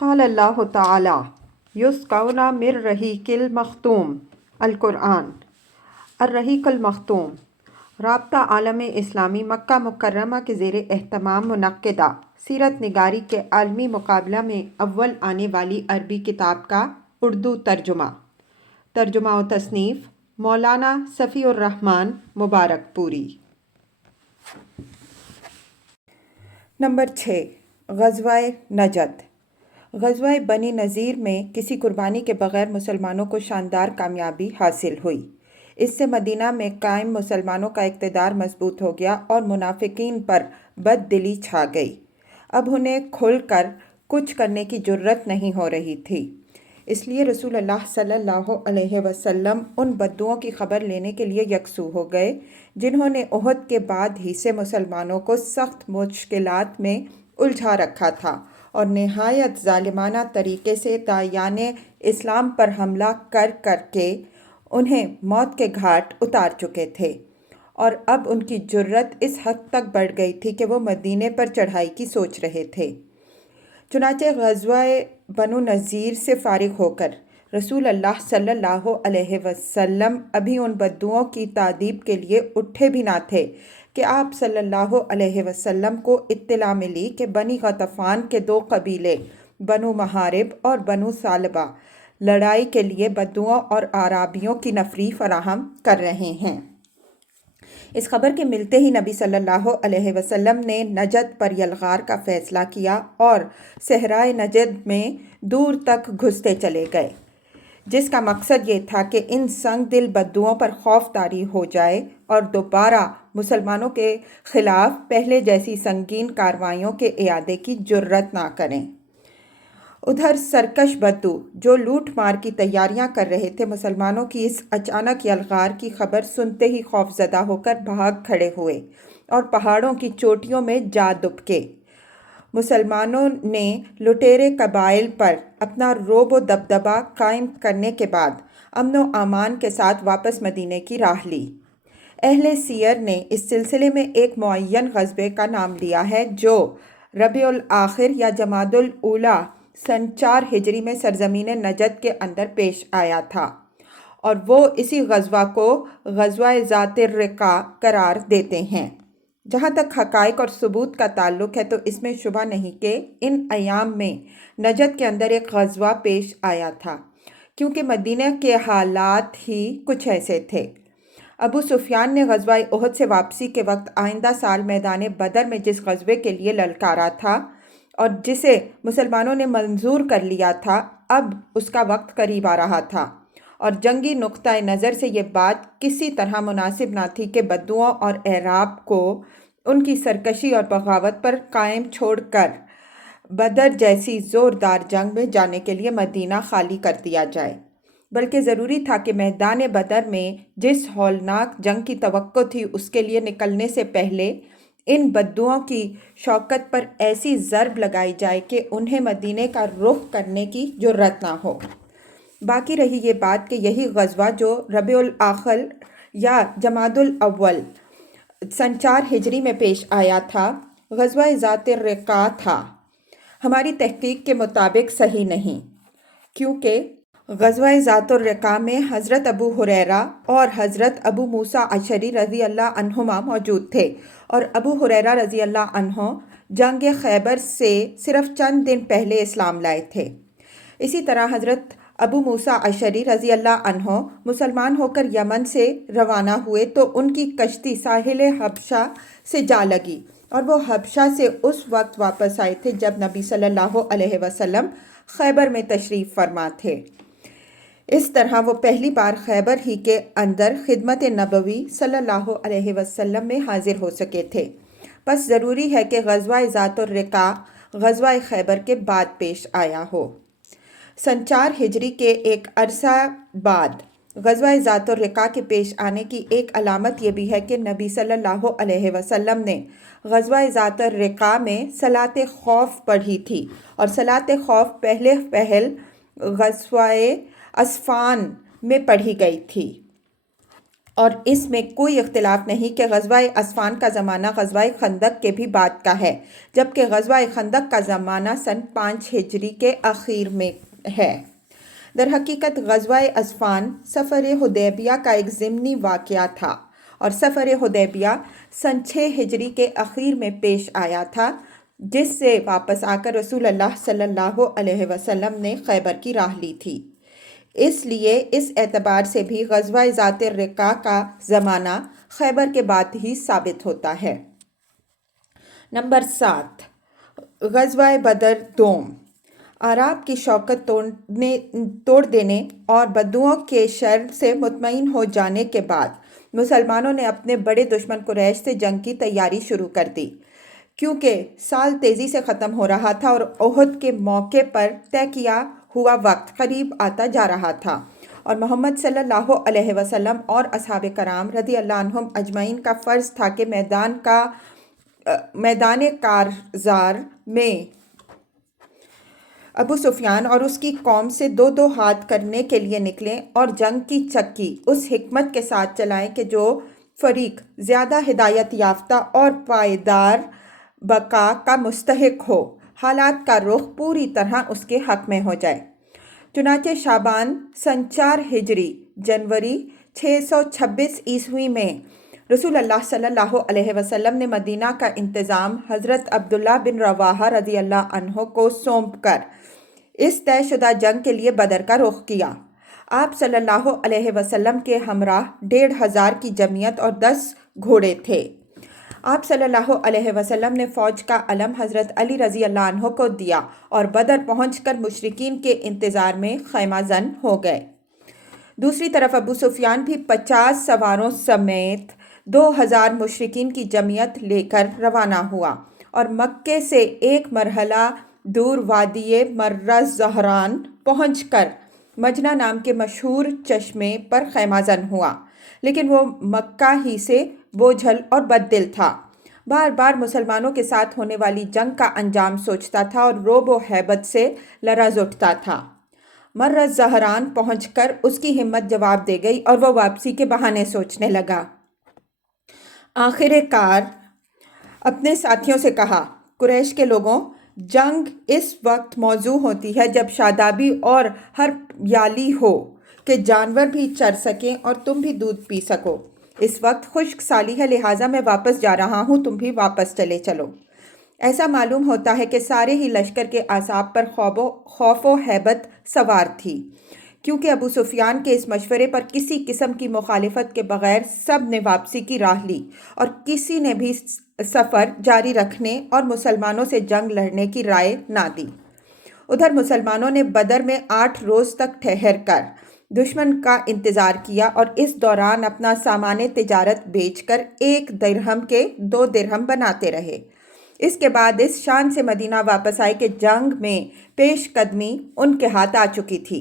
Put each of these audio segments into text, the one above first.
قال اللہ تعالی یسقون من رحیق المختوم القرآن الرحیق المختوم رابطہ عالم اسلامی مکہ مکرمہ کے زیر اہتمام منعقدہ سیرت نگاری کے عالمی مقابلہ میں اول آنے والی عربی کتاب کا اردو ترجمہ و تصنیف مولانا صفی الرحمن مبارک پوری۔ نمبر 6 غزوہ نجد۔ غزوہ بنی نذیر میں کسی قربانی کے بغیر مسلمانوں کو شاندار کامیابی حاصل ہوئی۔ اس سے مدینہ میں قائم مسلمانوں کا اقتدار مضبوط ہو گیا اور منافقین پر بد دلی چھا گئی۔ اب انہیں کھل کر کچھ کرنے کی جرأت نہیں ہو رہی تھی۔ اس لیے رسول اللہ صلی اللہ علیہ وسلم ان بدوؤں کی خبر لینے کے لیے یکسو ہو گئے جنہوں نے احد کے بعد ہی سے مسلمانوں کو سخت مشکلات میں الجھا رکھا تھا اور نہایت ظالمانہ طریقے سے داعیان اسلام پر حملہ کر کے انہیں موت کے گھاٹ اتار چکے تھے، اور اب ان کی جرأت اس حد تک بڑھ گئی تھی کہ وہ مدینے پر چڑھائی کی سوچ رہے تھے۔ چنانچہ غزوہ بنو نذیر سے فارغ ہو کر رسول اللہ صلی اللہ علیہ وسلم ابھی ان بدوؤں کی تادیب کے لیے اٹھے بھی نہ تھے کہ آپ صلی اللہ علیہ وسلم کو اطلاع ملی کہ بنی غطفان کے 2 قبیلے بنو محارب اور بنو ثعلبہ لڑائی کے لیے بدوؤں اور اعرابیوں کی نفری فراہم کر رہے ہیں۔ اس خبر کے ملتے ہی نبی صلی اللہ علیہ وسلم نے نجد پر یلغار کا فیصلہ کیا اور صحرائے نجد میں دور تک گھستے چلے گئے، جس کا مقصد یہ تھا کہ ان سنگ دل بدوؤں پر خوف طاری ہو جائے اور دوبارہ مسلمانوں کے خلاف پہلے جیسی سنگین کارروائیوں کے اعادے کی جرأت نہ کریں۔ ادھر سرکش بدو جو لوٹ مار کی تیاریاں کر رہے تھے، مسلمانوں کی اس اچانک یلغار کی خبر سنتے ہی خوف زدہ ہو کر بھاگ کھڑے ہوئے اور پہاڑوں کی چوٹیوں میں جا دبکے۔ مسلمانوں نے لٹیرے قبائل پر اپنا رعب و دبدبہ قائم کرنے کے بعد امن و امان کے ساتھ واپس مدینے کی راہ لی۔ اہل سیر نے اس سلسلے میں ایک معین غزوے کا نام لیا ہے جو ربیع الاخر یا جمادی الاولیٰ سن 4 ہجری میں سرزمین نجد کے اندر پیش آیا تھا، اور وہ اسی غزوہ کو غزوہ ذات الرقاع قرار دیتے ہیں۔ جہاں تک حقائق اور ثبوت کا تعلق ہے تو اس میں شبہ نہیں کہ ان ایام میں نجد کے اندر ایک غزوہ پیش آیا تھا، کیونکہ مدینہ کے حالات ہی کچھ ایسے تھے۔ ابو سفیان نے غزوہ احد سے واپسی کے وقت آئندہ سال میدان بدر میں جس غزوے کے لیے للکارا تھا اور جسے مسلمانوں نے منظور کر لیا تھا، اب اس کا وقت قریب آ رہا تھا، اور جنگی نقطۂ نظر سے یہ بات کسی طرح مناسب نہ تھی کہ بدوؤں اور اعراب کو ان کی سرکشی اور بغاوت پر قائم چھوڑ کر بدر جیسی زوردار جنگ میں جانے کے لیے مدینہ خالی کر دیا جائے، بلکہ ضروری تھا کہ میدان بدر میں جس ہولناک جنگ کی توقع تھی اس کے لیے نکلنے سے پہلے ان بدوؤں کی شوکت پر ایسی ضرب لگائی جائے کہ انہیں مدینے کا رخ کرنے کی جرأت نہ ہو۔ باقی رہی یہ بات کہ یہی غزوہ جو ربیع الاخر یا جمادی الاول سن 4 ہجری میں پیش آیا تھا، غزوہ ذات الرقاع تھا، ہماری تحقیق کے مطابق صحیح نہیں، کیونکہ غزوہ ذات الرقاع میں حضرت ابو ہریرہ اور حضرت ابو موسیٰ اشعری رضی اللہ عنہما موجود تھے، اور ابو ہریرہ رضی اللہ عنہ جنگ خیبر سے صرف چند دن پہلے اسلام لائے تھے۔ اسی طرح حضرت ابو موسیٰ اشعری رضی اللہ عنہ مسلمان ہو کر یمن سے روانہ ہوئے تو ان کی کشتی ساحل حبشہ سے جا لگی، اور وہ حبشہ سے اس وقت واپس آئے تھے جب نبی صلی اللہ علیہ وسلم خیبر میں تشریف فرما تھے۔ اس طرح وہ پہلی بار خیبر ہی کے اندر خدمت نبوی صلی اللہ علیہ وسلم میں حاضر ہو سکے تھے۔ پس ضروری ہے کہ غزوہ ذات الرقاع غزوہ خیبر کے بعد پیش آیا ہو۔ سن 4 ہجری کے ایک عرصہ بعد غزوہ ذات الرقاع کے پیش آنے کی ایک علامت یہ بھی ہے کہ نبی صلی اللہ علیہ وسلم نے غزوہ ذات الرقاع میں صلاۃ خوف پڑھی تھی، اور صلاۃ خوف پہل غزوہ اسفان میں پڑھی گئی تھی، اور اس میں کوئی اختلاف نہیں کہ غزوہ عصفان کا زمانہ غزوہ خندق کے بھی بعد کا ہے، جبکہ غزوہ خندق کا زمانہ سن 5 ہجری کے آخر میں ہے۔ در حقیقت غزوہ عصفان سفر حدیبیہ کا ایک ضمنی واقعہ تھا، اور سفر حدیبیہ سن 6 ہجری کے آخر میں پیش آیا تھا، جس سے واپس آ کر رسول اللہ صلی اللہ علیہ وسلم نے خیبر کی راہ لی تھی۔ اس لیے اس اعتبار سے بھی غزوہ ذات الرقاع کا زمانہ خیبر کے بعد ہی ثابت ہوتا ہے۔ نمبر 7، غزوہ بدر دوم۔ اعراب کی شوکت توڑ دینے اور بدوؤں کے شر سے مطمئن ہو جانے کے بعد مسلمانوں نے اپنے بڑے دشمن قریش سے جنگ کی تیاری شروع کر دی، کیونکہ سال تیزی سے ختم ہو رہا تھا اور احد کے موقع پر طے کیا ہوا وقت قریب آتا جا رہا تھا، اور محمد صلی اللہ علیہ وسلم اور اصحاب کرام رضی اللہ عنہم اجمعین کا فرض تھا کہ میدان کارزار میں ابو سفیان اور اس کی قوم سے 2 ہاتھ کرنے کے لیے نکلیں اور جنگ کی چکی اس حکمت کے ساتھ چلائیں کہ جو فریق زیادہ ہدایت یافتہ اور پائیدار بقا کا مستحق ہو، حالات کا رخ پوری طرح اس کے حق میں ہو جائے۔ چنانچہ شعبان سن 4 ہجری جنوری 626 عیسوی میں رسول اللہ صلی اللہ علیہ وسلم نے مدینہ کا انتظام حضرت عبداللہ بن رواحہ رضی اللہ عنہ کو سونپ کر اس طے شدہ جنگ کے لیے بدر کا رخ کیا۔ آپ صلی اللہ علیہ وسلم کے ہمراہ 1500 کی جمعیت اور 10 گھوڑے تھے۔ آپ صلی اللہ علیہ وسلم نے فوج کا علم حضرت علی رضی اللہ عنہ کو دیا اور بدر پہنچ کر مشرکین کے انتظار میں خیمہ زن ہو گئے۔ دوسری طرف ابو سفیان بھی 50 سواروں سمیت 2000 مشرکین کی جمعیت لے کر روانہ ہوا اور مکے سے ایک مرحلہ دور وادی مرہ زہران پہنچ کر مجنہ نام کے مشہور چشمے پر خیمہ زن ہوا، لیکن وہ مکہ ہی سے بوجھل اور بددل تھا، بار بار مسلمانوں کے ساتھ ہونے والی جنگ کا انجام سوچتا تھا اور رعب و ہیبت سے لرز اٹھتا تھا۔ مرہ زہران پہنچ کر اس کی ہمت جواب دے گئی اور وہ واپسی کے بہانے سوچنے لگا۔ آخر کار اپنے ساتھیوں سے کہا، قریش کے لوگوں، جنگ اس وقت موزوں ہوتی ہے جب شادابی اور ہریالی ہو کہ جانور بھی چر سکیں اور تم بھی دودھ پی سکو۔ اس وقت خشک سالی ہے، لہٰذا میں واپس جا رہا ہوں، تم بھی واپس چلے چلو۔ ایسا معلوم ہوتا ہے کہ سارے ہی لشکر کے اعصاب پر خوف و ہیبت سوار تھی، کیونکہ ابو سفیان کے اس مشورے پر کسی قسم کی مخالفت کے بغیر سب نے واپسی کی راہ لی اور کسی نے بھی سفر جاری رکھنے اور مسلمانوں سے جنگ لڑنے کی رائے نہ دی۔ ادھر مسلمانوں نے بدر میں 8 روز تک ٹھہر کر دشمن کا انتظار کیا اور اس دوران اپنا سامان تجارت بیچ کر 1 درہم کے 2 درہم بناتے رہے۔ اس کے بعد اس شان سے مدینہ واپس آئے کہ جنگ میں پیش قدمی ان کے ہاتھ آ چکی تھی،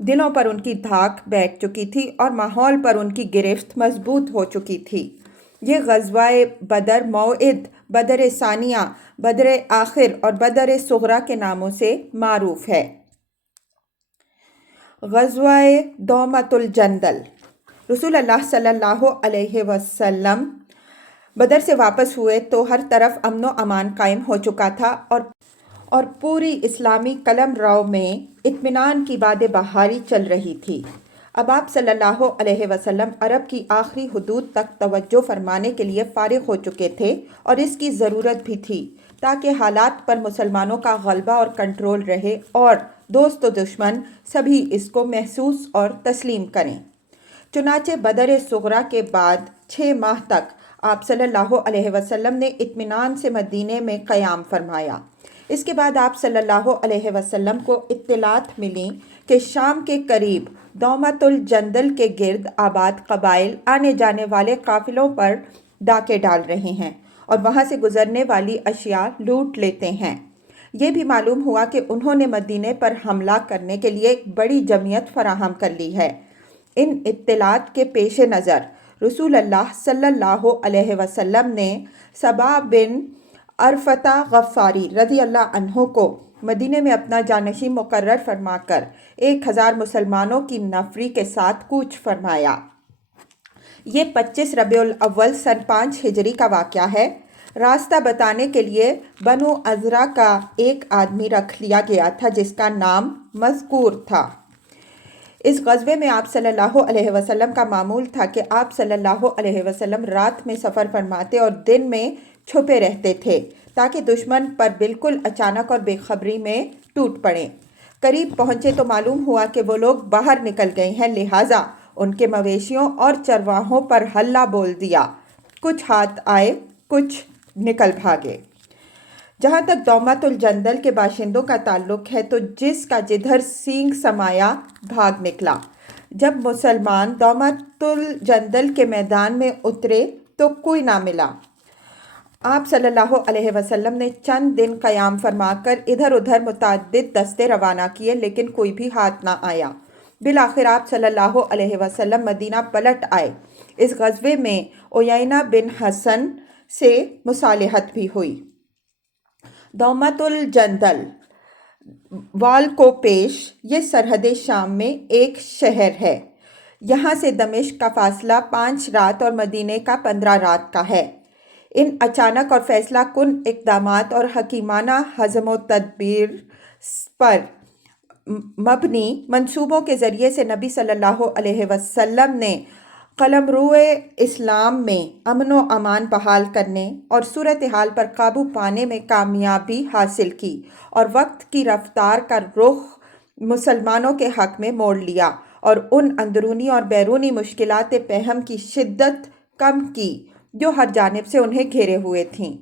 دلوں پر ان کی دھاک بیٹھ چکی تھی اور ماحول پر ان کی گرفت مضبوط ہو چکی تھی۔ یہ غزوہ بدر موعد، بدر ثانیہ، بدر آخر اور بدر صغریٰ کے ناموں سے معروف ہے۔ غزوہ دومۃ الجندل۔ رسول اللہ صلی اللہ علیہ وسلم بدر سے واپس ہوئے تو ہر طرف امن و امان قائم ہو چکا تھا اور پوری اسلامی قلم رو میں اطمینان کی باد بہاری چل رہی تھی۔ اب آپ صلی اللہ علیہ وسلم عرب کی آخری حدود تک توجہ فرمانے کے لیے فارغ ہو چکے تھے، اور اس کی ضرورت بھی تھی تاکہ حالات پر مسلمانوں کا غلبہ اور کنٹرول رہے اور دوست و دشمن سبھی اس کو محسوس اور تسلیم کریں۔ چنانچہ بدر صغریٰ کے بعد 6 ماہ تک آپ صلی اللہ علیہ وسلم نے اطمینان سے مدینے میں قیام فرمایا۔ اس کے بعد آپ صلی اللہ علیہ وسلم کو اطلاعات ملیں کہ شام کے قریب دومۃ الجندل کے گرد آباد قبائل آنے جانے والے قافلوں پر ڈاکے ڈال رہے ہیں اور وہاں سے گزرنے والی اشیاء لوٹ لیتے ہیں۔ یہ بھی معلوم ہوا کہ انہوں نے مدینے پر حملہ کرنے کے لیے ایک بڑی جمعیت فراہم کر لی ہے۔ ان اطلاعات کے پیش نظر رسول اللہ صلی اللہ علیہ وسلم نے صبا بن عرفہ غفاری رضی اللہ عنہ کو مدینے میں اپنا جانشین مقرر فرما کر 1000 مسلمانوں کی نفری کے ساتھ کوچ فرمایا۔ یہ 25 ربیع الاول سن 5 ہجری کا واقعہ ہے۔ راستہ بتانے کے لیے بنو ازرا کا ایک آدمی رکھ لیا گیا تھا جس کا نام مذکور تھا۔ اس غزوے میں آپ صلی اللہ علیہ وسلم کا معمول تھا کہ آپ صلی اللہ علیہ وسلم رات میں سفر فرماتے اور دن میں چھپے رہتے تھے تاکہ دشمن پر بالکل اچانک اور بے خبری میں ٹوٹ پڑیں۔ قریب پہنچے تو معلوم ہوا کہ وہ لوگ باہر نکل گئے ہیں، لہٰذا ان کے مویشیوں اور چرواہوں پر حلہ بول دیا۔ کچھ ہاتھ آئے، کچھ نکل بھاگے۔ جہاں تک دومت الجندل کے باشندوں کا تعلق ہے تو جس کا جدھر سینگ سمایا بھاگ نکلا۔ جب مسلمان دومت الجندل کے میدان میں اترے تو کوئی نہ ملا۔ آپ صلی اللہ علیہ وسلم نے چند دن قیام فرما کر ادھر ادھر متعدد دستے روانہ کیے لیکن کوئی بھی ہاتھ نہ آیا۔ بالآخر آپ صلی اللہ علیہ وسلم مدینہ پلٹ آئے۔ اس غزوے میں عیینہ بن حصن سے مصالحت بھی ہوئی۔ دومت الجندل وال کو پیش یہ سرحد شام میں ایک شہر ہے۔ یہاں سے دمشق کا فاصلہ 5 رات اور مدینے کا 15 رات کا ہے۔ ان اچانک اور فیصلہ کن اقدامات اور حکیمانہ حزم و تدبیر پر مبنی منصوبوں کے ذریعے سے نبی صلی اللہ علیہ وسلم نے قلمرو اسلام میں امن و امان بحال کرنے اور صورتحال پر قابو پانے میں کامیابی حاصل کی اور وقت کی رفتار کا رخ مسلمانوں کے حق میں موڑ لیا اور ان اندرونی اور بیرونی مشکلات پہم کی شدت کم کی جو ہر جانب سے انہیں گھیرے ہوئے تھیں۔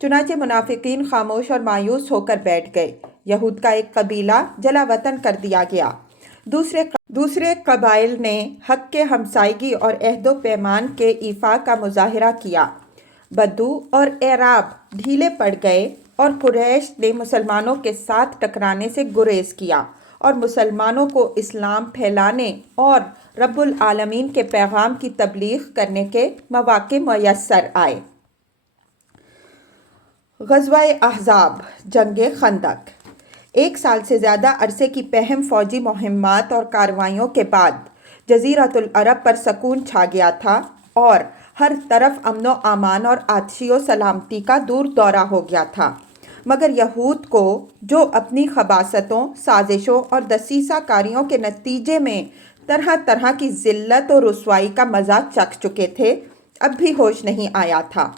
چنانچہ منافقین خاموش اور مایوس ہو کر بیٹھ گئے۔ یہود کا ایک قبیلہ جلا وطن کر دیا گیا۔ دوسرے قبائل نے حق کے ہمسائیگی اور عہد و پیمان کے ایفا کا مظاہرہ کیا۔ بدو اور اعراب ڈھیلے پڑ گئے اور قریش نے مسلمانوں کے ساتھ ٹکرانے سے گریز کیا اور مسلمانوں کو اسلام پھیلانے اور رب العالمین کے پیغام کی تبلیغ کرنے کے مواقع میسر آئے۔ غزوہ احزاب، جنگ خندق۔ 1 سال سے زیادہ عرصے کی پہم فوجی مہمات اور کارروائیوں کے بعد جزیرۃ العرب پر سکون چھا گیا تھا اور ہر طرف امن و امان اور آتشی و سلامتی کا دور دورہ ہو گیا تھا، مگر یہود کو جو اپنی خباثتوں، سازشوں اور دسیسہ کاریوں کے نتیجے میں طرح طرح کی ذلت و رسوائی کا مزہ چکھ چکے تھے، اب بھی ہوش نہیں آیا تھا۔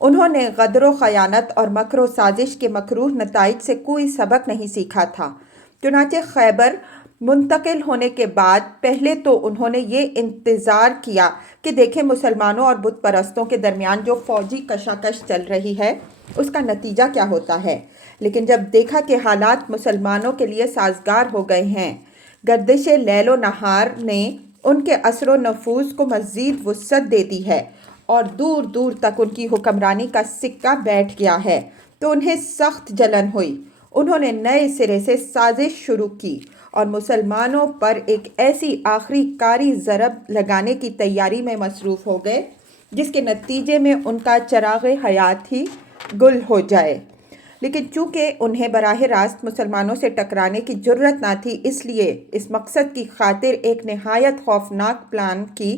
انہوں نے غدر و خیانت اور مکر و سازش کے مکروہ نتائج سے کوئی سبق نہیں سیکھا تھا۔ چنانچہ خیبر منتقل ہونے کے بعد پہلے تو انہوں نے یہ انتظار کیا کہ دیکھیں مسلمانوں اور بت پرستوں کے درمیان جو فوجی کشاکش چل رہی ہے اس کا نتیجہ کیا ہوتا ہے، لیکن جب دیکھا کہ حالات مسلمانوں کے لیے سازگار ہو گئے ہیں، گردش لیل و نہار نے ان کے اثر و نفوذ کو مزید وسعت دے دی ہے اور دور دور تک ان کی حکمرانی کا سکہ بیٹھ گیا ہے، تو انہیں سخت جلن ہوئی۔ انہوں نے نئے سرے سے سازش شروع کی اور مسلمانوں پر ایک ایسی آخری کاری ضرب لگانے کی تیاری میں مصروف ہو گئے جس کے نتیجے میں ان کا چراغ حیات ہی گل ہو جائے۔ لیکن چونکہ انہیں براہ راست مسلمانوں سے ٹکرانے کی جرت نہ تھی، اس لیے اس مقصد کی خاطر ایک نہایت خوفناک پلان کی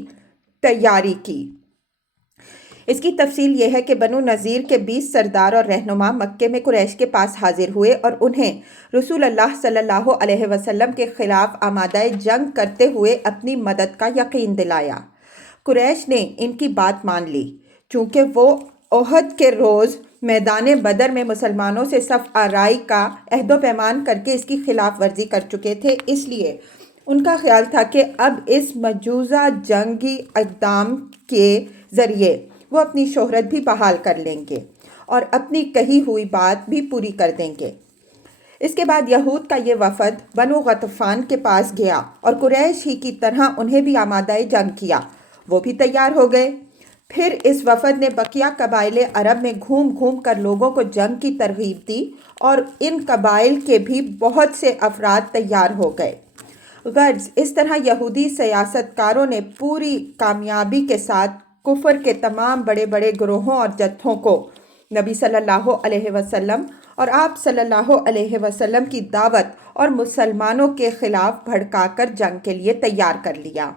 تیاری کی۔ اس کی تفصیل یہ ہے کہ بنو نذیر کے 20 سردار اور رہنما مکے میں قریش کے پاس حاضر ہوئے اور انہیں رسول اللہ صلی اللہ علیہ وسلم کے خلاف آمادہ جنگ کرتے ہوئے اپنی مدد کا یقین دلایا۔ قریش نے ان کی بات مان لی۔ چونکہ وہ احد کے روز میدان بدر میں مسلمانوں سے صف آرائی کا عہد و پیمان کر کے اس کی خلاف ورزی کر چکے تھے، اس لیے ان کا خیال تھا کہ اب اس مجوزہ جنگی اقدام کے ذریعے وہ اپنی شہرت بھی بحال کر لیں گے اور اپنی کہی ہوئی بات بھی پوری کر دیں گے۔ اس کے بعد یہود کا یہ وفد بنو غطفان کے پاس گیا اور قریش ہی کی طرح انہیں بھی آمادہ جنگ کیا۔ وہ بھی تیار ہو گئے۔ پھر اس وفد نے بقیہ قبائل عرب میں گھوم گھوم کر لوگوں کو جنگ کی ترغیب دی اور ان قبائل کے بھی بہت سے افراد تیار ہو گئے۔ غرض اس طرح یہودی سیاست کاروں نے پوری کامیابی کے ساتھ کفر کے تمام بڑے بڑے گروہوں اور جتھوں کو نبی صلی اللہ علیہ وسلم اور آپ صلی اللہ علیہ وسلم کی دعوت اور مسلمانوں کے خلاف بھڑکا کر جنگ کے لیے تیار کر لیا۔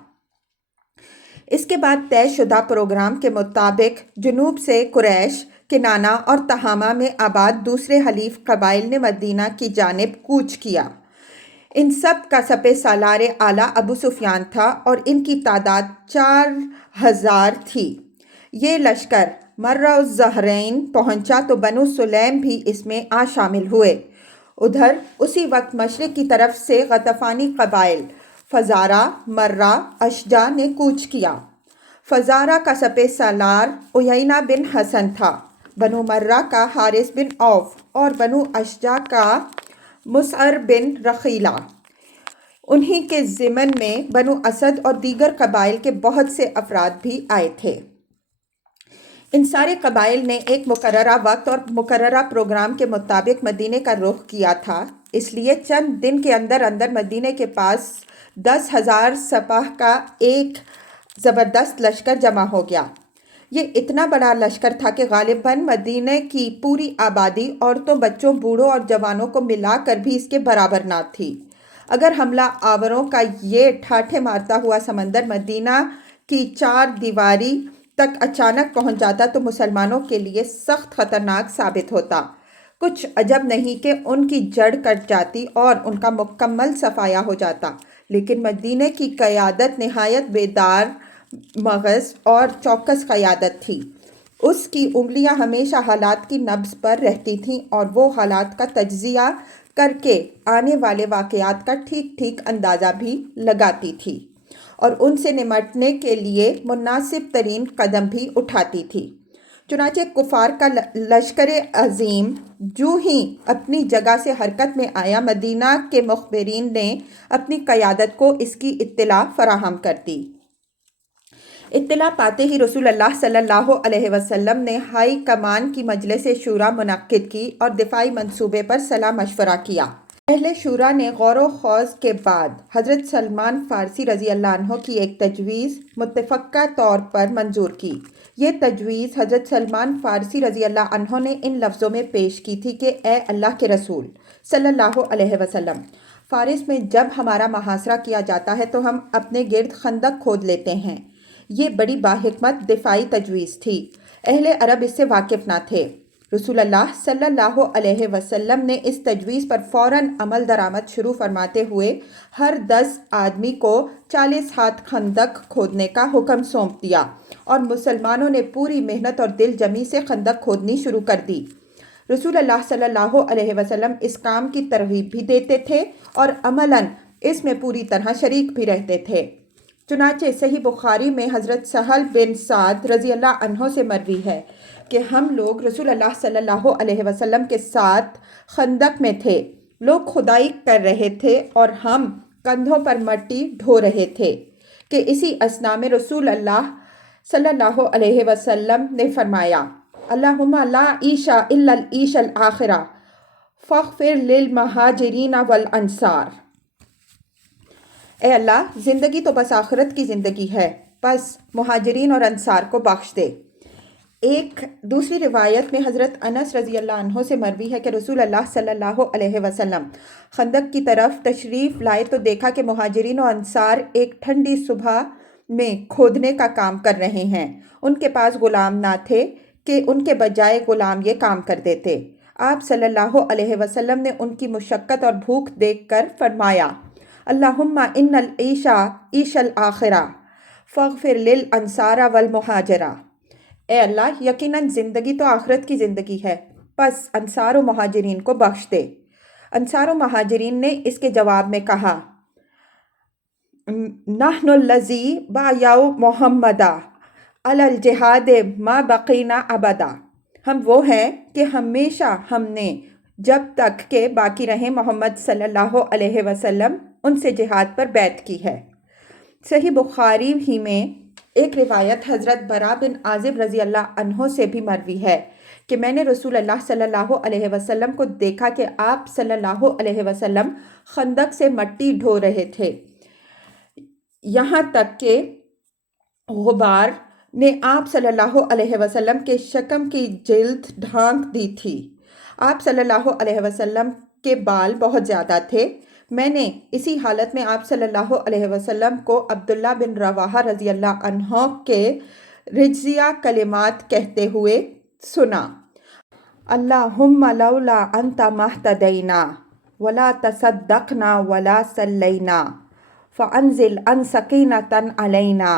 اس کے بعد طے شدہ پروگرام کے مطابق جنوب سے قریش، کنانہ اور تہامہ میں آباد دوسرے حلیف قبائل نے مدینہ کی جانب کوچ کیا۔ ان سب کا سپہ سالار اعلیٰ ابو سفیان تھا اور ان کی تعداد 4000 تھی۔ یہ لشکر مرہ الظہرین پہنچا تو بنو سلیم بھی اس میں آ شامل ہوئے۔ ادھر اسی وقت مشرق کی طرف سے غطفانی قبائل فزارہ، مرہ، اشجع نے کوچ کیا۔ فزارہ کا سپہ سالار عیینہ بن حسن تھا، بنو مرہ کا حارث بن عوف اور بنو اشجع کا مسعر بن رخیلہ۔ انہی کے ضمن میں بنو اسد اور دیگر قبائل کے بہت سے افراد بھی آئے تھے۔ ان سارے قبائل نے ایک مقررہ وقت اور مقررہ پروگرام کے مطابق مدینے کا رخ کیا تھا، اس لیے چند دن کے اندر اندر مدینے کے پاس 10,000 سپاہ کا ایک زبردست لشکر جمع ہو گیا۔ یہ اتنا بڑا لشکر تھا کہ غالباً مدینے کی پوری آبادی عورتوں، بچوں، بوڑھوں اور جوانوں کو ملا کر بھی اس کے برابر نہ تھی۔ اگر حملہ آوروں کا یہ ٹھاٹھے مارتا ہوا سمندر مدینہ کی 4 دیواری تک اچانک پہنچ جاتا تو مسلمانوں کے لیے سخت خطرناک ثابت ہوتا۔ کچھ عجب نہیں کہ ان کی جڑ کٹ جاتی اور ان کا مکمل صفایا ہو جاتا، لیکن مدینے کی قیادت نہایت بیدار مغز اور چوکس قیادت تھی۔ اس کی انگلیاں ہمیشہ حالات کی نبض پر رہتی تھیں اور وہ حالات کا تجزیہ کر کے آنے والے واقعات کا ٹھیک ٹھیک اندازہ بھی لگاتی تھی اور ان سے نمٹنے کے لیے مناسب ترین قدم بھی اٹھاتی تھی۔ چنانچہ کفار کا لشکر عظیم جو ہی اپنی جگہ سے حرکت میں آیا، مدینہ کے مخبرین نے اپنی قیادت کو اس کی اطلاع فراہم کر دی۔ اطلاع پاتے ہی رسول اللہ صلی اللہ علیہ وسلم نے ہائی کمان کی مجلس شورا منعقد کی اور دفاعی منصوبے پر صلاح مشورہ کیا۔ اہل شورا نے غور و خوض کے بعد حضرت سلمان فارسی رضی اللہ عنہ کی ایک تجویز متفقہ طور پر منظور کی۔ یہ تجویز حضرت سلمان فارسی رضی اللہ عنہ نے ان لفظوں میں پیش کی تھی کہ اے اللہ کے رسول صلی اللہ علیہ وسلم، فارس میں جب ہمارا محاصرہ کیا جاتا ہے تو ہم اپنے گرد خندق کھود لیتے ہیں۔ یہ بڑی باحکمت دفاعی تجویز تھی۔ اہل عرب اس سے واقف نہ تھے۔ رسول اللہ صلی اللہ علیہ وسلم نے اس تجویز پر فوراً عمل درآمد شروع فرماتے ہوئے ہر 10 آدمی کو 40 ہاتھ خندق کھودنے کا حکم سونپ دیا اور مسلمانوں نے پوری محنت اور دل جمی سے خندق کھودنی شروع کر دی۔ رسول اللہ صلی اللہ علیہ وسلم اس کام کی ترغیب بھی دیتے تھے اور عملاً اس میں پوری طرح شریک بھی رہتے تھے۔ چنانچہ صحیح بخاری میں حضرت سہل بن سعد رضی اللہ عنہ سے مروی ہے کہ ہم لوگ رسول اللہ صلی اللہ علیہ وسلم کے ساتھ خندق میں تھے، لوگ کھدائی کر رہے تھے اور ہم کندھوں پر مٹی ڈھو رہے تھے کہ اسی اثناء میں رسول اللہ صلی اللہ علیہ وسلم نے فرمایا: اللہم لا عیش الا العیش الآخرہ فاغفر للمہاجرین والانصار۔ اے اللہ، زندگی تو بس آخرت کی زندگی ہے، بس مہاجرین اور انصار کو بخش دے۔ ایک دوسری روایت میں حضرت انس رضی اللہ عنہ سے مروی ہے کہ رسول اللہ صلی اللہ علیہ وسلم خندق کی طرف تشریف لائے تو دیکھا کہ مہاجرین و انصار ایک ٹھنڈی صبح میں کھودنے کا کام کر رہے ہیں۔ ان کے پاس غلام نہ تھے کہ ان کے بجائے غلام یہ کام کر دیتے۔ آپ صلی اللہ علیہ وسلم نے ان کی مشقت اور بھوک دیکھ کر فرمایا: اللہم ان العیش عیش الآخرہ فاغفر للانصار والمہاجرہ۔ اے اللہ، یقیناً زندگی تو آخرت کی زندگی ہے، بس انصار و مہاجرین کو بخش دے۔ انصار و مہاجرین نے اس کے جواب میں کہا: نحن الذی بایعوا محمدا علی الجہاد ما بقینا ابدا۔ ہم وہ ہیں کہ ہمیشہ ہم نے جب تک کہ باقی رہیں محمد صلی اللہ علیہ وسلم ان سے جہاد پر بیعت کی ہے۔ صحیح بخاری ہی میں ایک روایت حضرت برا بن عازب رضی اللہ عنہ سے بھی مروی ہے کہ میں نے رسول اللہ صلی اللہ علیہ وسلم کو دیکھا کہ آپ صلی اللہ علیہ وسلم خندق سے مٹی ڈھو رہے تھے، یہاں تک کہ غبار نے آپ صلی اللہ علیہ وسلم کے شکم کی جلد ڈھانک دی تھی۔ آپ صلی اللہ علیہ وسلم کے بال بہت زیادہ تھے، میں نے اسی حالت میں آپ صلی اللہ علیہ وسلم کو عبداللہ بن رواحہ رضی اللہ عنہ کے رجزیہ کلمات کہتے ہوئے سنا: اللہم لولا انت مہتدینا ولا تصدقنا ولا صلینا فانزل ان سکینۃ علینا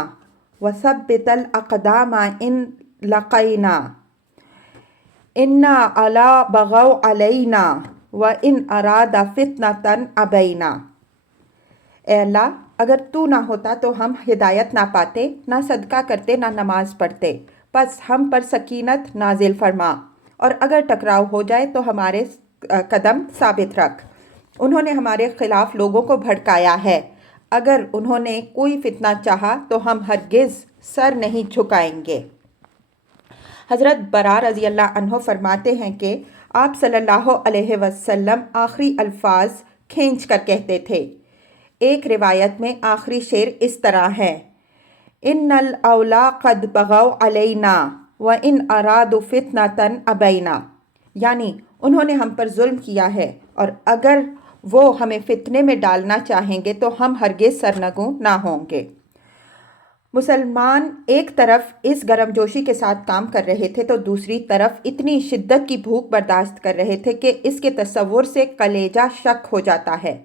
وثبت الاقدام ان لقینا انا علی بغوا علینا وان اراد فتنۃ ابینا۔ اے اللہ، اگر تو نہ ہوتا تو ہم ہدایت نہ پاتے، نہ صدقہ کرتے، نہ نماز پڑھتے، بس ہم پر سکینت نازل فرما، اور اگر ٹکراؤ ہو جائے تو ہمارے قدم ثابت رکھ۔ انہوں نے ہمارے خلاف لوگوں کو بھڑکایا ہے، اگر انہوں نے کوئی فتنہ چاہا تو ہم ہرگز سر نہیں جھکائیں گے۔ حضرت برا رضی اللہ عنہ فرماتے ہیں کہ آپ صلی اللہ علیہ وسلم آخری الفاظ کھینچ کر کہتے تھے۔ ایک روایت میں آخری شعر اس طرح ہے: ان الاولا قد بغوا علینا وان ارادوا فتنۃ ابینا، یعنی انہوں نے ہم پر ظلم کیا ہے، اور اگر وہ ہمیں فتنے میں ڈالنا چاہیں گے تو ہم ہرگز سرنگوں نہ ہوں گے۔ مسلمان ایک طرف اس گرم جوشی کے ساتھ کام کر رہے تھے تو دوسری طرف اتنی شدت کی بھوک برداشت کر رہے تھے کہ اس کے تصور سے کلیجہ شک ہو جاتا ہے۔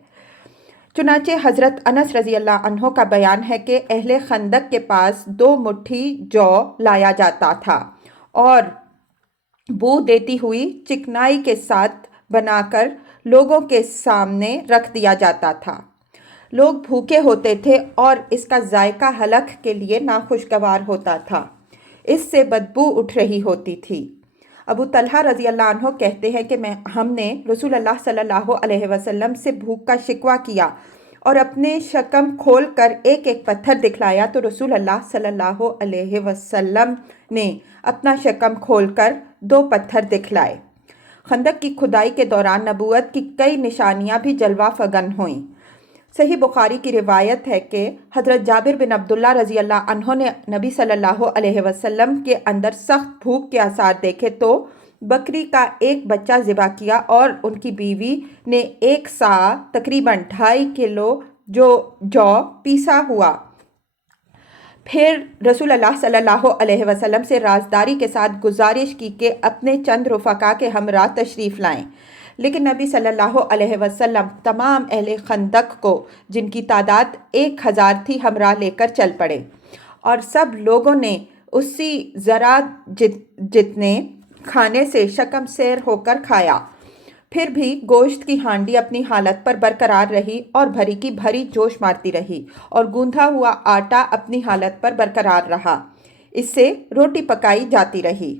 چنانچہ حضرت انس رضی اللہ عنہ کا بیان ہے کہ اہل خندق کے پاس 2 مٹھی جو لایا جاتا تھا اور بو دیتی ہوئی چکنائی کے ساتھ بنا کر لوگوں کے سامنے رکھ دیا جاتا تھا۔ لوگ بھوکے ہوتے تھے اور اس کا ذائقہ حلق کے لیے ناخوشگوار ہوتا تھا، اس سے بدبو اٹھ رہی ہوتی تھی۔ ابو طلحہ رضی اللہ عنہ کہتے ہیں کہ ہم نے رسول اللہ صلی اللہ علیہ وسلم سے بھوک کا شکوہ کیا اور اپنے شکم کھول کر ایک ایک پتھر دکھلایا تو رسول اللہ صلی اللہ علیہ وسلم نے اپنا شکم کھول کر 2 پتھر دکھلائے۔ خندق کی کھدائی کے دوران نبوت کی کئی نشانیاں بھی جلوہ فگن ہوئیں۔ صحیح بخاری کی روایت ہے کہ حضرت جابر بن عبداللہ رضی اللہ عنہ نے نبی صلی اللہ علیہ وسلم کے اندر سخت بھوک کے آثار دیکھے تو بکری کا ایک بچہ ذبح کیا اور ان کی بیوی نے 1 سا تقریباً 2.5 کلو جو پیسا ہوا۔ پھر رسول اللہ صلی اللہ علیہ وسلم سے رازداری کے ساتھ گزارش کی کہ اپنے چند رفقا کے ہمراہ تشریف لائیں، لیکن نبی صلی اللہ علیہ وسلم تمام اہل خندق کو، جن کی تعداد 1000 تھی، ہمراہ لے کر چل پڑے، اور سب لوگوں نے اسی ذرا جتنے کھانے سے شکم سیر ہو کر کھایا۔ پھر بھی گوشت کی ہانڈی اپنی حالت پر برقرار رہی اور بھری کی بھری جوش مارتی رہی، اور گوندھا ہوا آٹا اپنی حالت پر برقرار رہا، اس سے روٹی پکائی جاتی رہی۔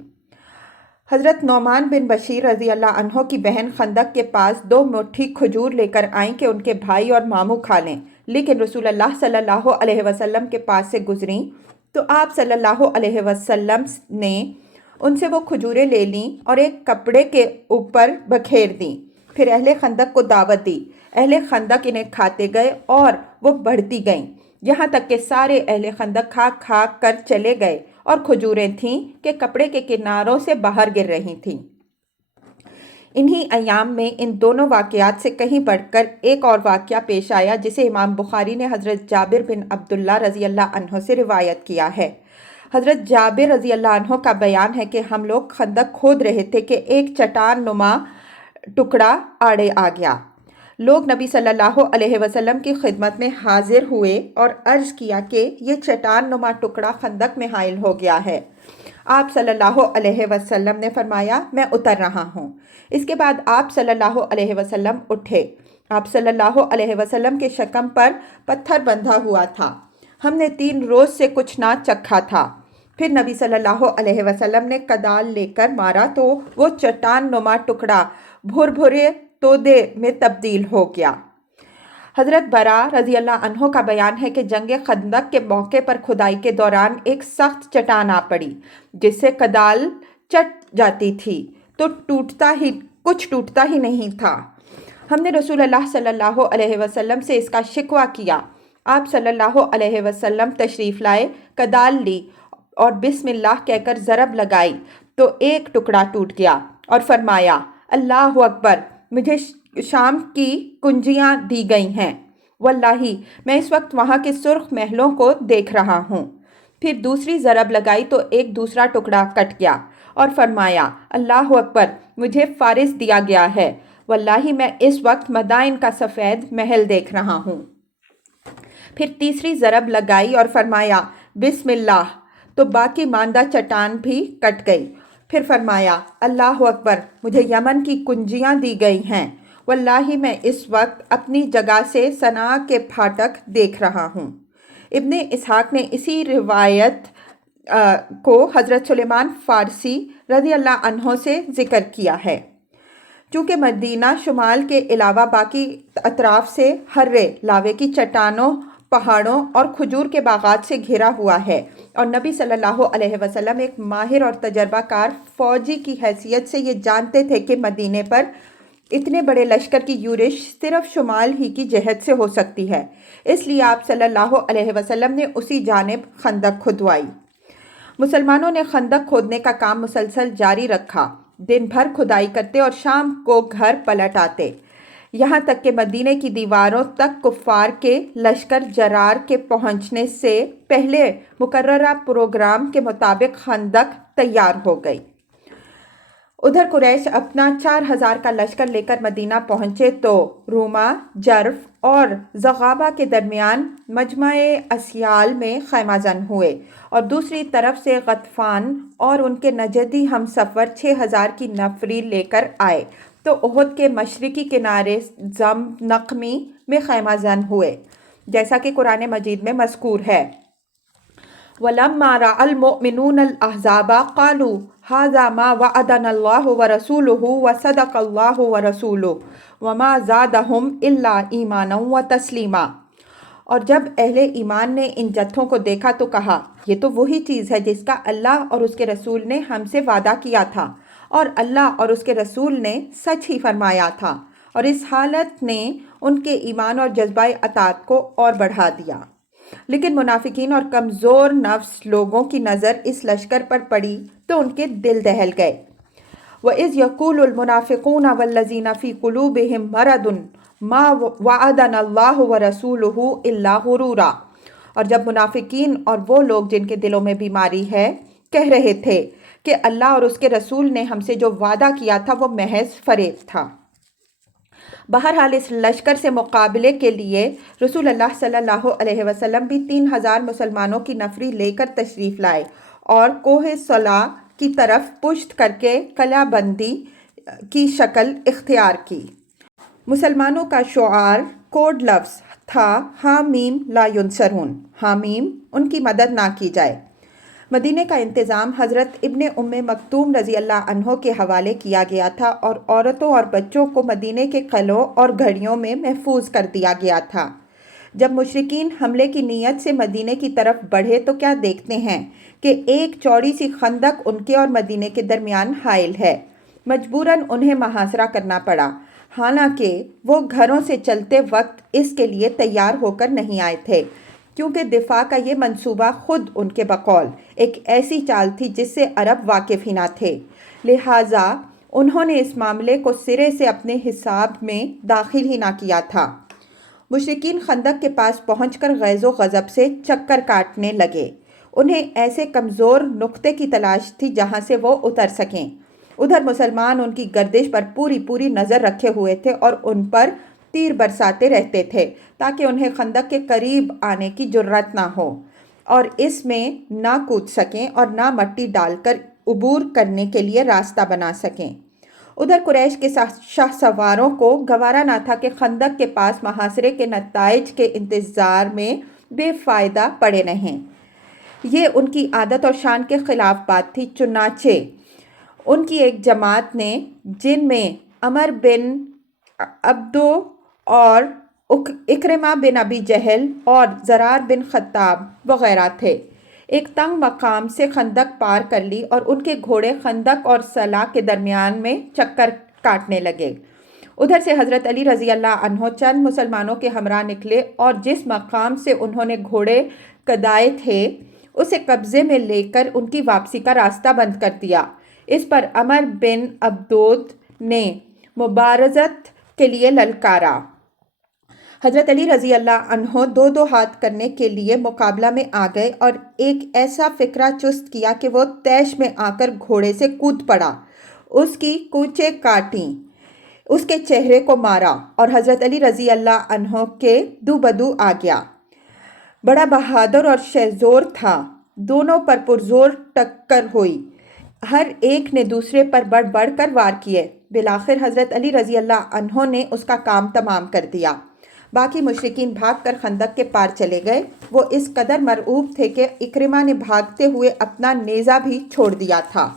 حضرت نعمان بن بشیر رضی اللہ عنہ کی بہن خندق کے پاس 2 مٹھی کھجور لے کر آئیں کہ ان کے بھائی اور ماموں کھا لیں، لیکن رسول اللہ صلی اللہ علیہ وسلم کے پاس سے گزریں تو آپ صلی اللہ علیہ وسلم نے ان سے وہ کھجوریں لے لیں اور ایک کپڑے کے اوپر بکھیر دیں، پھر اہل خندق کو دعوت دی۔ اہل خندق انہیں کھاتے گئے اور وہ بڑھتی گئیں، یہاں تک کہ سارے اہل خندق کھا کھا کر چلے گئے، اور کھجوریں تھیں کہ کپڑے کے کناروں سے باہر گر رہی تھیں۔ انہی ایام میں ان دونوں واقعات سے کہیں بڑھ کر ایک اور واقعہ پیش آیا جسے امام بخاری نے حضرت جابر بن عبداللہ رضی اللہ عنہ سے روایت کیا ہے۔ حضرت جابر رضی اللہ عنہ کا بیان ہے کہ ہم لوگ خندق کھود رہے تھے کہ ایک چٹان نما ٹکڑا آڑے آ گیا۔ لوگ نبی صلی اللہ علیہ وسلم کی خدمت میں حاضر ہوئے اور عرض کیا کہ یہ چٹان نما ٹکڑا خندق میں حائل ہو گیا ہے۔ آپ صلی اللہ علیہ وسلم نے فرمایا، میں اتر رہا ہوں۔ اس کے بعد آپ صلی اللہ علیہ وسلم اٹھے۔ آپ صلی اللہ علیہ وسلم کے شکم پر پتھر بندھا ہوا تھا۔ ہم نے 3 روز سے کچھ نہ چکھا تھا۔ پھر نبی صلی اللہ علیہ وسلم نے کدال لے کر مارا تو وہ چٹان نما ٹکڑا بھرے تودے میں تبدیل ہو گیا۔ حضرت برا رضی اللہ عنہ کا بیان ہے کہ جنگ خندق کے موقع پر کھدائی کے دوران ایک سخت چٹان آ پڑی جس سے کدال چٹ جاتی تھی تو کچھ ٹوٹتا ہی نہیں تھا۔ ہم نے رسول اللہ صلی اللہ علیہ وسلم سے اس کا شکوہ کیا۔ آپ صلی اللہ علیہ وسلم تشریف لائے، کدال لی اور بسم اللہ کہہ کر ضرب لگائی تو ایک ٹکڑا ٹوٹ گیا اور فرمایا، اللہ اکبر، مجھے شام کی کنجیاں دی گئی ہیں۔ واللہ میں اس وقت وہاں کے سرخ محلوں کو دیکھ رہا ہوں۔ پھر دوسری ضرب لگائی تو ایک دوسرا ٹکڑا کٹ گیا اور فرمایا اللہ اکبر، مجھے فارس دیا گیا ہے۔ واللہ میں اس وقت مدائن کا سفید محل دیکھ رہا ہوں۔ پھر تیسری ضرب لگائی اور فرمایا بسم اللہ، تو باقی ماندہ چٹان بھی کٹ گئی۔ پھر فرمایا اللہ اکبر، مجھے یمن کی کنجیاں دی گئی ہیں۔ واللہ میں اس وقت اپنی جگہ سے صنعاء کے پھاٹک دیکھ رہا ہوں۔ ابن اسحاق نے اسی روایت کو حضرت سلیمان فارسی رضی اللہ عنہ سے ذکر کیا ہے۔ چونکہ مدینہ شمال کے علاوہ باقی اطراف سے ہرے لاوے کی چٹانوں، پہاڑوں اور کھجور کے باغات سے گھرا ہوا ہے، اور نبی صلی اللہ علیہ وسلم ایک ماہر اور تجربہ کار فوجی کی حیثیت سے یہ جانتے تھے کہ مدینے پر اتنے بڑے لشکر کی یورش صرف شمال ہی کی جہت سے ہو سکتی ہے۔ اس لیے آپ صلی اللہ علیہ وسلم نے اسی جانب خندق کھدوائی۔ مسلمانوں نے خندق کھودنے کا کام مسلسل جاری رکھا، دن بھر کھدائی کرتے اور شام کو گھر پلٹ آتے، یہاں تک کہ مدینے کی دیواروں تک کفار کے لشکر جرار کے پہنچنے سے پہلے مقررہ پروگرام کے مطابق خندق تیار ہو گئی۔ ادھر قریش اپنا 4000 کا لشکر لے کر مدینہ پہنچے تو روما، جرف اور زغابہ کے درمیان مجمع اسیال میں خیمہ زن ہوئے، اور دوسری طرف سے غطفان اور ان کے نجدی ہم سفر 6000 کی نفری لے کر آئے تو احد کے مشرقی کنارے زم نقمی میں خیمہ زن ہوئے، جیسا کہ قرآن مجید میں مذکور ہے۔ وَلَمَّا رَأَى الْمُؤْمِنُونَ الْأَحْزَابَ قَالُوا هَذَا مَا وَعَدَنَا اللَّهُ وَرَسُولُهُ وَصَدَقَ اللَّهُ وَرَسُولُهُ وَمَا زَادَهُمْ إِلَّا إِيمَانًا وَتَسْلِيمًا۔ اور جب اہل ایمان نے ان جتھوں کو دیکھا تو کہا یہ تو وہی چیز ہے جس کا اللہ اور اس کے رسول نے ہم سے وعدہ کیا تھا، اور اللہ اور اس کے رسول نے سچ ہی فرمایا تھا، اور اس حالت نے ان کے ایمان اور جذبہ اطاعت کو اور بڑھا دیا۔ لیکن منافقین اور کمزور نفس لوگوں کی نظر اس لشکر پر پڑی تو ان کے دل دہل گئے۔ وَإِذْ يَقُولُ الْمُنَافِقُونَ وَالَّذِينَ فِي قُلُوبِهِم مَّرَضٌ مَّا وَعَدَنَا اللَّهُ وَرَسُولُهُ إِلَّا غُرُورًا۔ اور جب منافقین اور وہ لوگ جن کے دلوں میں بیماری ہے کہہ رہے تھے کہ اللہ اور اس کے رسول نے ہم سے جو وعدہ کیا تھا وہ محض فریب تھا۔ بہرحال اس لشکر سے مقابلے کے لیے رسول اللہ صلی اللہ علیہ وسلم بھی 3000 مسلمانوں کی نفری لے کر تشریف لائے اور کوہ صلاح کی طرف پشت کر کے قلعہ بندی کی شکل اختیار کی۔ مسلمانوں کا شعار کوڈ لفظ تھا حامیم لا ینصرون، حامیم ان کی مدد نہ کی جائے۔ مدینہ کا انتظام حضرت ابن ام مکتوم رضی اللہ عنہ کے حوالے کیا گیا تھا، اور عورتوں اور بچوں کو مدینہ کے قلعوں اور گھڑیوں میں محفوظ کر دیا گیا تھا۔ جب مشرکین حملے کی نیت سے مدینہ کی طرف بڑھے تو کیا دیکھتے ہیں کہ ایک چوڑی سی خندق ان کے اور مدینہ کے درمیان حائل ہے۔ مجبوراً انہیں محاصرہ کرنا پڑا، حالانکہ وہ گھروں سے چلتے وقت اس کے لیے تیار ہو کر نہیں آئے تھے، کیونکہ دفاع کا یہ منصوبہ خود ان کے بقول ایک ایسی چال تھی جس سے عرب واقف ہی نہ تھے، لہٰذا انہوں نے اس معاملے کو سرے سے اپنے حساب میں داخل ہی نہ کیا تھا۔ مشرکین خندق کے پاس پہنچ کر غیظ و غضب سے چکر کاٹنے لگے۔ انہیں ایسے کمزور نقطے کی تلاش تھی جہاں سے وہ اتر سکیں۔ ادھر مسلمان ان کی گردش پر پوری نظر رکھے ہوئے تھے اور ان پر تیر برساتے رہتے تھے تاکہ انہیں خندق کے قریب آنے کی جرأت نہ ہو اور اس میں نہ کود سکیں اور نہ مٹی ڈال کر عبور کرنے کے لیے راستہ بنا سکیں۔ ادھر قریش کے شاہ سواروں کو گوارا نہ تھا کہ خندق کے پاس محاصرے کے نتائج کے انتظار میں بے فائدہ پڑے رہیں۔ یہ ان کی عادت اور شان کے خلاف بات تھی، چنانچہ ان کی ایک جماعت نے، جن میں عمر بن عبدو اور اکرمہ بن ابی جہل اور زرار بن خطاب وغیرہ تھے، ایک تنگ مقام سے خندق پار کر لی اور ان کے گھوڑے خندق اور صلاح کے درمیان میں چکر کاٹنے لگے۔ ادھر سے حضرت علی رضی اللہ عنہ چند مسلمانوں کے ہمراہ نکلے اور جس مقام سے انہوں نے گھوڑے کدائے تھے اسے قبضے میں لے کر ان کی واپسی کا راستہ بند کر دیا۔ اس پر عمر بن عبدود نے مبارزت کے لیے للکارا۔ حضرت علی رضی اللہ عنہ دو دو ہاتھ کرنے کے لیے مقابلہ میں آ گئے اور ایک ایسا فکرہ چست کیا کہ وہ طیش میں آ کر گھوڑے سے کود پڑا، اس کی کونچیں کاٹیں، اس کے چہرے کو مارا اور حضرت علی رضی اللہ عنہ کے دو بدو آ گیا۔ بڑا بہادر اور شہزور تھا، دونوں پر پرزور ٹکر ہوئی، ہر ایک نے دوسرے پر بڑھ بڑھ کر وار کیے۔ بالآخر حضرت علی رضی اللہ عنہ نے اس کا کام تمام کر دیا۔ باقی مشرکین بھاگ کر خندق کے پار چلے گئے۔ وہ اس قدر مرعوب تھے کہ اکرمہ نے بھاگتے ہوئے اپنا نیزہ بھی چھوڑ دیا تھا۔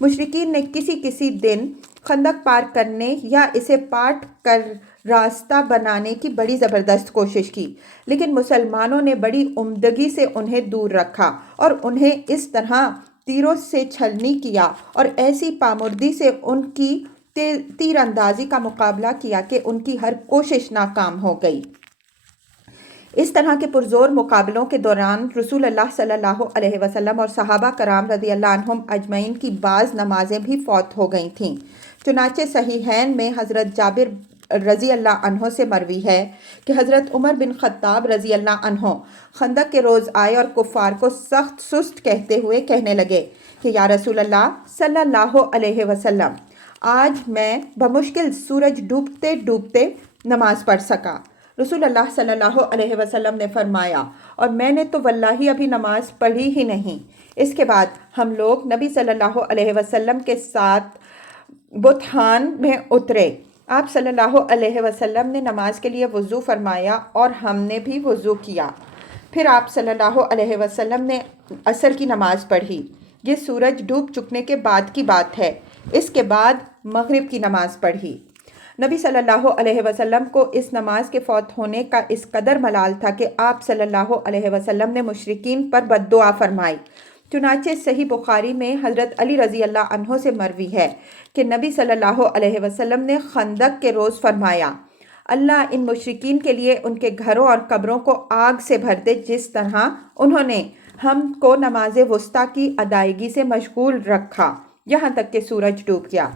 مشرکین نے کسی دن خندق پار کرنے یا اسے پاٹ کر راستہ بنانے کی بڑی زبردست کوشش کی، لیکن مسلمانوں نے بڑی عمدگی سے انہیں دور رکھا اور انہیں اس طرح تیروں سے چھلنی کیا اور ایسی پامردی سے ان کی تیر اندازی کا مقابلہ کیا کہ ان کی ہر کوشش ناکام ہو گئی۔ اس طرح کے پرزور مقابلوں کے دوران رسول اللہ صلی اللہ علیہ وسلم اور صحابہ کرام رضی اللہ عنہم اجمعین کی بعض نمازیں بھی فوت ہو گئی تھیں۔ چنانچہ صحیحین میں حضرت جابر رضی اللہ عنہ سے مروی ہے کہ حضرت عمر بن خطاب رضی اللہ عنہ خندق کے روز آئے اور کفار کو سخت سست کہتے ہوئے کہنے لگے کہ یا رسول اللہ صلی اللہ علیہ وسلم، آج میں بمشکل سورج ڈوبتے ڈوبتے نماز پڑھ سکا۔ رسول اللہ صلی اللہ علیہ وسلم نے فرمایا، اور میں نے تو واللہ ابھی نماز پڑھی ہی نہیں۔ اس کے بعد ہم لوگ نبی صلی اللہ علیہ وسلم کے ساتھ بطحان میں اترے۔ آپ صلی اللہ علیہ وسلم نے نماز کے لیے وضو فرمایا اور ہم نے بھی وضو کیا۔ پھر آپ صلی اللہ علیہ وسلم نے عصر کی نماز پڑھی۔ یہ سورج ڈوب چکنے کے بعد کی بات ہے۔ اس کے بعد مغرب کی نماز پڑھی۔ نبی صلی اللہ علیہ وسلم کو اس نماز کے فوت ہونے کا اس قدر ملال تھا کہ آپ صلی اللہ علیہ وسلم نے مشرکین پر بد دعا فرمائی۔ چنانچہ صحیح بخاری میں حضرت علی رضی اللہ عنہ سے مروی ہے کہ نبی صلی اللہ علیہ وسلم نے خندق کے روز فرمایا، اللہ ان مشرکین کے لیے ان کے گھروں اور قبروں کو آگ سے بھر دے، جس طرح انہوں نے ہم کو نماز وسطیٰ کی ادائیگی سے مشغول رکھا یہاں تک کہ سورج ڈوب گیا۔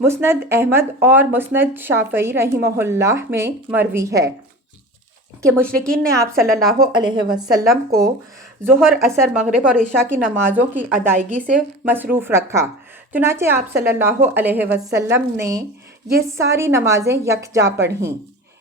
مسند احمد اور مسند شافعی رحمہ اللہ میں مروی ہے کہ مشرکین نے آپ صلی اللہ علیہ وسلم کو ظہر، عصر، مغرب اور عشاء کی نمازوں کی ادائیگی سے مصروف رکھا۔ چنانچہ آپ صلی اللہ علیہ وسلم نے یہ ساری نمازیں یکجا پڑھیں۔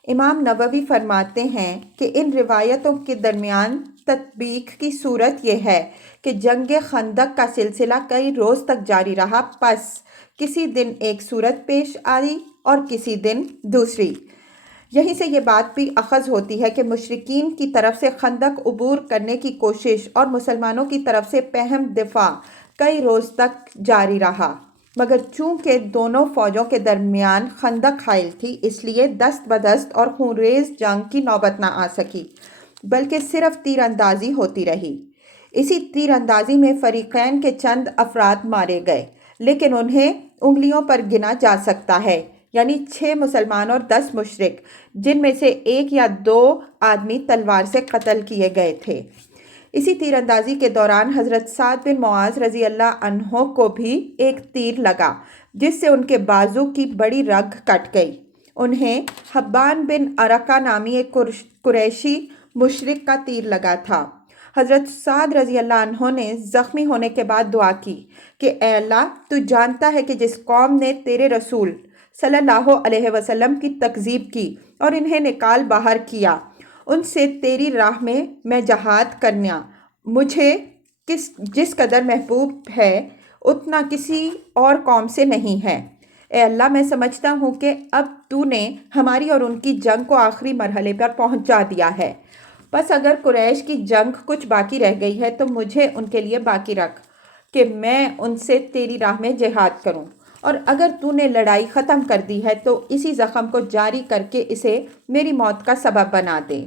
امام نووی فرماتے ہیں کہ ان روایتوں کے درمیان تطبیق کی صورت یہ ہے کہ جنگ خندق کا سلسلہ کئی روز تک جاری رہا، پس کسی دن ایک صورت پیش آئی اور کسی دن دوسری۔ یہیں سے یہ بات بھی اخذ ہوتی ہے کہ مشرکین کی طرف سے خندق عبور کرنے کی کوشش اور مسلمانوں کی طرف سے پہم دفاع کئی روز تک جاری رہا، مگر چونکہ دونوں فوجوں کے درمیان خندق حائل تھی، اس لیے دست بدست اور خونریز جنگ کی نوبت نہ آ سکی، بلکہ صرف تیر اندازی ہوتی رہی۔ اسی تیر اندازی میں فریقین کے چند افراد مارے گئے، لیکن انہیں انگلیوں پر گنا جا سکتا ہے، یعنی 6 مسلمان اور 10 مشرک، جن میں سے 1 یا 2 آدمی تلوار سے قتل کیے گئے تھے۔ اسی تیر اندازی کے دوران حضرت سعد بن معاذ رضی اللہ عنہ کو بھی ایک تیر لگا، جس سے ان کے بازو کی بڑی رگ کٹ گئی۔ انہیں حبان بن ارقہ نامی ایک قریشی مشرک کا تیر لگا تھا۔ حضرت سعد رضی اللہ عنہ نے زخمی ہونے کے بعد دعا کی کہ اے اللہ، تو جانتا ہے کہ جس قوم نے تیرے رسول صلی اللہ علیہ وسلم کی تکذیب کی اور انہیں نکال باہر کیا، ان سے تیری راہ میں جہاد کرنا مجھے جس قدر محبوب ہے اتنا کسی اور قوم سے نہیں ہے۔ اے اللہ، میں سمجھتا ہوں کہ اب تو نے ہماری اور ان کی جنگ کو آخری مرحلے پر پہنچا دیا ہے، بس اگر قریش کی جنگ کچھ باقی رہ گئی ہے تو مجھے ان کے لیے باقی رکھ کہ میں ان سے تیری راہ میں جہاد کروں، اور اگر تو نے لڑائی ختم کر دی ہے تو اسی زخم کو جاری کر کے اسے میری موت کا سبب بنا دے۔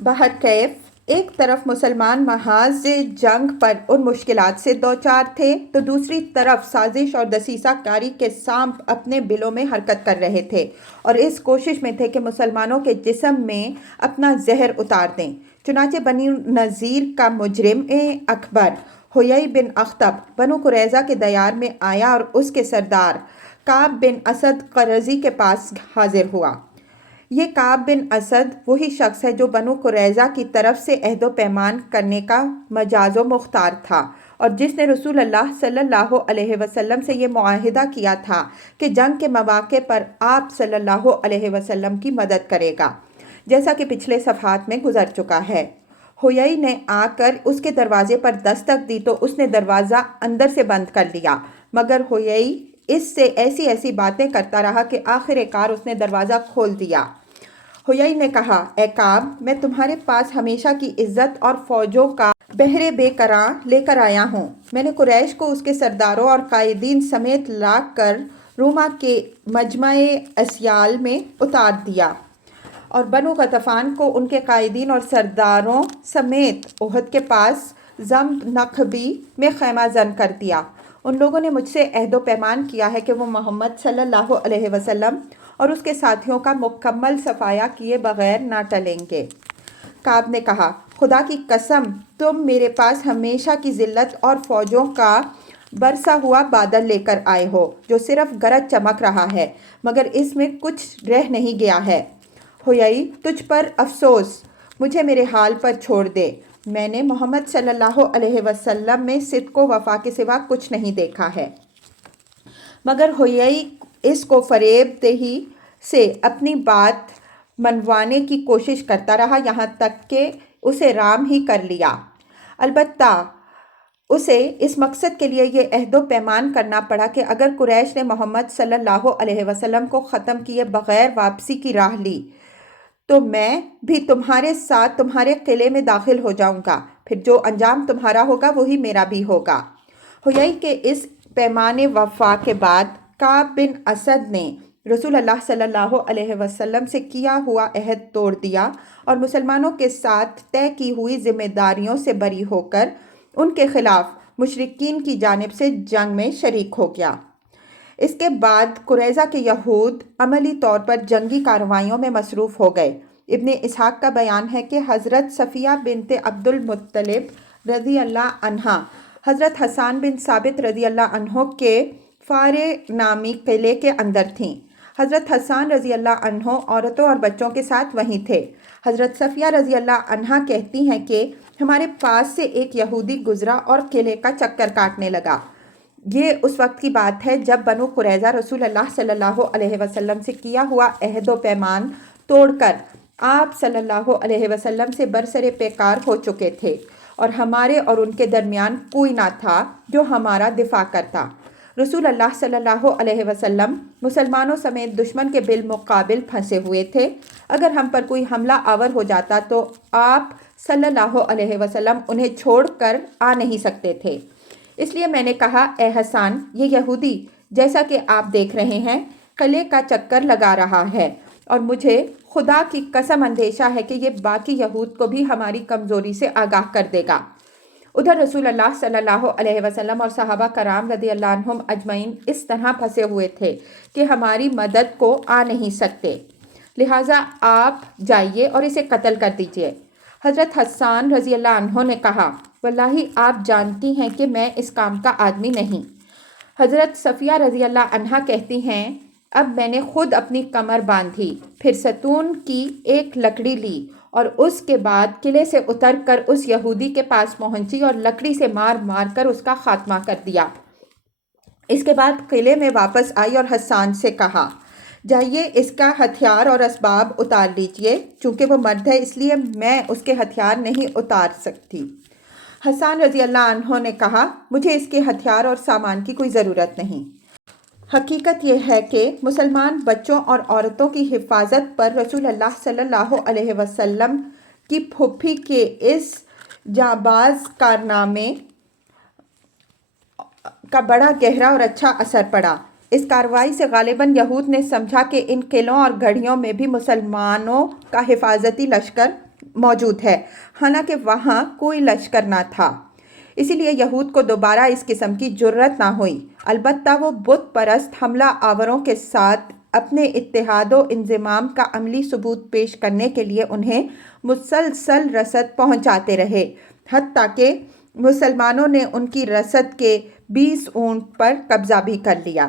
بہرکیف ایک طرف مسلمان محاذ جنگ پر ان مشکلات سے دوچار تھے تو دوسری طرف سازش اور دسیسہ کاری کے سانپ اپنے بلوں میں حرکت کر رہے تھے اور اس کوشش میں تھے کہ مسلمانوں کے جسم میں اپنا زہر اتار دیں۔ چنانچہ بنی نذیر کا مجرم اکبر حیی بن اخطب بنو قریظہ کے دیار میں آیا اور اس کے سردار کعب بن اسد قرظی کے پاس حاضر ہوا۔ یہ کعب بن اسد وہی شخص ہے جو بنو قریظہ کی طرف سے عہد و پیمان کرنے کا مجاز و مختار تھا، اور جس نے رسول اللہ صلی اللہ علیہ وسلم سے یہ معاہدہ کیا تھا کہ جنگ کے مواقع پر آپ صلی اللہ علیہ وسلم کی مدد کرے گا، جیسا کہ پچھلے صفحات میں گزر چکا ہے۔ ہویئی نے آ کر اس کے دروازے پر دستک دی تو اس نے دروازہ اندر سے بند کر لیا، مگر ہویئی اس سے ایسی باتیں کرتا رہا کہ آخر کار اس نے دروازہ کھول دیا۔ ہویئی نے کہا، اے کعب، میں تمہارے پاس ہمیشہ کی عزت اور فوجوں کا بحر بے کراں لے کر آیا ہوں۔ میں نے قریش کو اس کے سرداروں اور قائدین سمیت لا کر روما کے مجمع اسیال میں اتار دیا، اور بنو غطفان کو ان کے قائدین اور سرداروں سمیت احد کے پاس زمب نخبی میں خیمہ زن کر دیا۔ ان لوگوں نے مجھ سے عہد و پیمان کیا ہے کہ وہ محمد صلی اللہ علیہ وسلم اور اس کے ساتھیوں کا مکمل صفایا کیے بغیر نہ ٹلیں گے۔ کعب نے کہا، خدا کی قسم، تم میرے پاس ہمیشہ کی ذلت اور فوجوں کا برسا ہوا بادل لے کر آئے ہو جو صرف گرج چمک رہا ہے مگر اس میں کچھ رہ نہیں گیا ہے۔ ہویئی، تجھ پر افسوس، مجھے میرے حال پر چھوڑ دے۔ میں نے محمد صلی اللہ علیہ وسلم میں صدق و وفا کے سوا کچھ نہیں دیکھا ہے۔ مگر ہویئی اس کو فریب دہی سے اپنی بات منوانے کی کوشش کرتا رہا، یہاں تک کہ اسے رام ہی کر لیا۔ البتہ اسے اس مقصد کے لیے یہ عہد و پیمان کرنا پڑا کہ اگر قریش نے محمد صلی اللہ علیہ وسلم کو ختم کیے بغیر واپسی کی راہ لی تو میں بھی تمہارے ساتھ تمہارے قلعے میں داخل ہو جاؤں گا، پھر جو انجام تمہارا ہوگا وہی میرا بھی ہوگا۔ ہویئی کے اس پیمان وفا کے بعد کعب بن اسد نے رسول اللہ صلی اللہ علیہ وسلم سے کیا ہوا عہد توڑ دیا اور مسلمانوں کے ساتھ طے کی ہوئی ذمہ داریوں سے بری ہو کر ان کے خلاف مشرکین کی جانب سے جنگ میں شریک ہو گیا۔ اس کے بعد قریظہ کے یہود عملی طور پر جنگی کارروائیوں میں مصروف ہو گئے۔ ابن اسحاق کا بیان ہے کہ حضرت صفیہ بنت عبد المطلب رضی اللہ عنہا حضرت حسان بن ثابت رضی اللہ عنہ کے فار نامی قلعے کے اندر تھیں۔ حضرت حسان رضی اللہ عنہ عورتوں اور بچوں کے ساتھ وہیں تھے۔ حضرت صفیہ رضی اللہ عنہا کہتی ہیں کہ ہمارے پاس سے ایک یہودی گزرا اور قلعے کا چکر کاٹنے لگا۔ یہ اس وقت کی بات ہے جب بنو قریظہ رسول اللہ صلی اللہ علیہ وسلم سے کیا ہوا عہد و پیمان توڑ کر آپ صلی اللہ علیہ وسلم سے برسر پیکار ہو چکے تھے، اور ہمارے اور ان کے درمیان کوئی نہ تھا جو ہمارا دفاع کرتا۔ رسول اللہ صلی اللہ علیہ وسلم مسلمانوں سمیت دشمن کے بالمقابل پھنسے ہوئے تھے۔ اگر ہم پر کوئی حملہ آور ہو جاتا تو آپ صلی اللہ علیہ وسلم انہیں چھوڑ کر آ نہیں سکتے تھے۔ اس لیے میں نے کہا، اے حسان، یہ یہودی جیسا کہ آپ دیکھ رہے ہیں قلعے کا چکر لگا رہا ہے، اور مجھے خدا کی قسم اندیشہ ہے کہ یہ باقی یہود کو بھی ہماری کمزوری سے آگاہ کر دے گا۔ ادھر رسول اللہ صلی اللہ علیہ وسلم اور صحابہ کرام رضی اللہ عنہم اجمعین اس طرح پھنسے ہوئے تھے کہ ہماری مدد کو آ نہیں سکتے، لہٰذا آپ جائیے اور اسے قتل کر دیجیے۔ حضرت حسان رضی اللہ عنہ نے کہا، واللہ آپ جانتی ہیں کہ میں اس کام کا آدمی نہیں۔ حضرت صفیہ رضی اللہ عنہا کہتی ہیں، اب میں نے خود اپنی کمر باندھی، پھر ستون کی ایک لکڑی لی اور اس کے بعد قلعے سے اتر کر اس یہودی کے پاس پہنچی اور لکڑی سے مار مار کر اس کا خاتمہ کر دیا۔ اس کے بعد قلعے میں واپس آئی اور حسان سے کہا، جائیے اس کا ہتھیار اور اسباب اتار لیجئے، چونکہ وہ مرد ہے اس لیے میں اس کے ہتھیار نہیں اتار سکتی۔ حسان رضی اللہ عنہ نے کہا، مجھے اس کے ہتھیار اور سامان کی کوئی ضرورت نہیں۔ حقیقت یہ ہے کہ مسلمان بچوں اور عورتوں کی حفاظت پر رسول اللہ صلی اللہ علیہ وسلم کی پھوپھی کے اس جانباز کارنامے کا بڑا گہرا اور اچھا اثر پڑا۔ اس کارروائی سے غالباً یہود نے سمجھا کہ ان قلعوں اور گڑھیوں میں بھی مسلمانوں کا حفاظتی لشکر موجود ہے، حالانکہ وہاں کوئی لشکر نہ تھا۔ اسی لیے یہود کو دوبارہ اس قسم کی جرأت نہ ہوئی۔ البتہ وہ بت پرست حملہ آوروں کے ساتھ اپنے اتحاد و انضمام کا عملی ثبوت پیش کرنے کے لیے انہیں مسلسل رسد پہنچاتے رہے، حتیٰ کہ مسلمانوں نے ان کی رسد کے 20 اونٹ پر قبضہ بھی کر لیا۔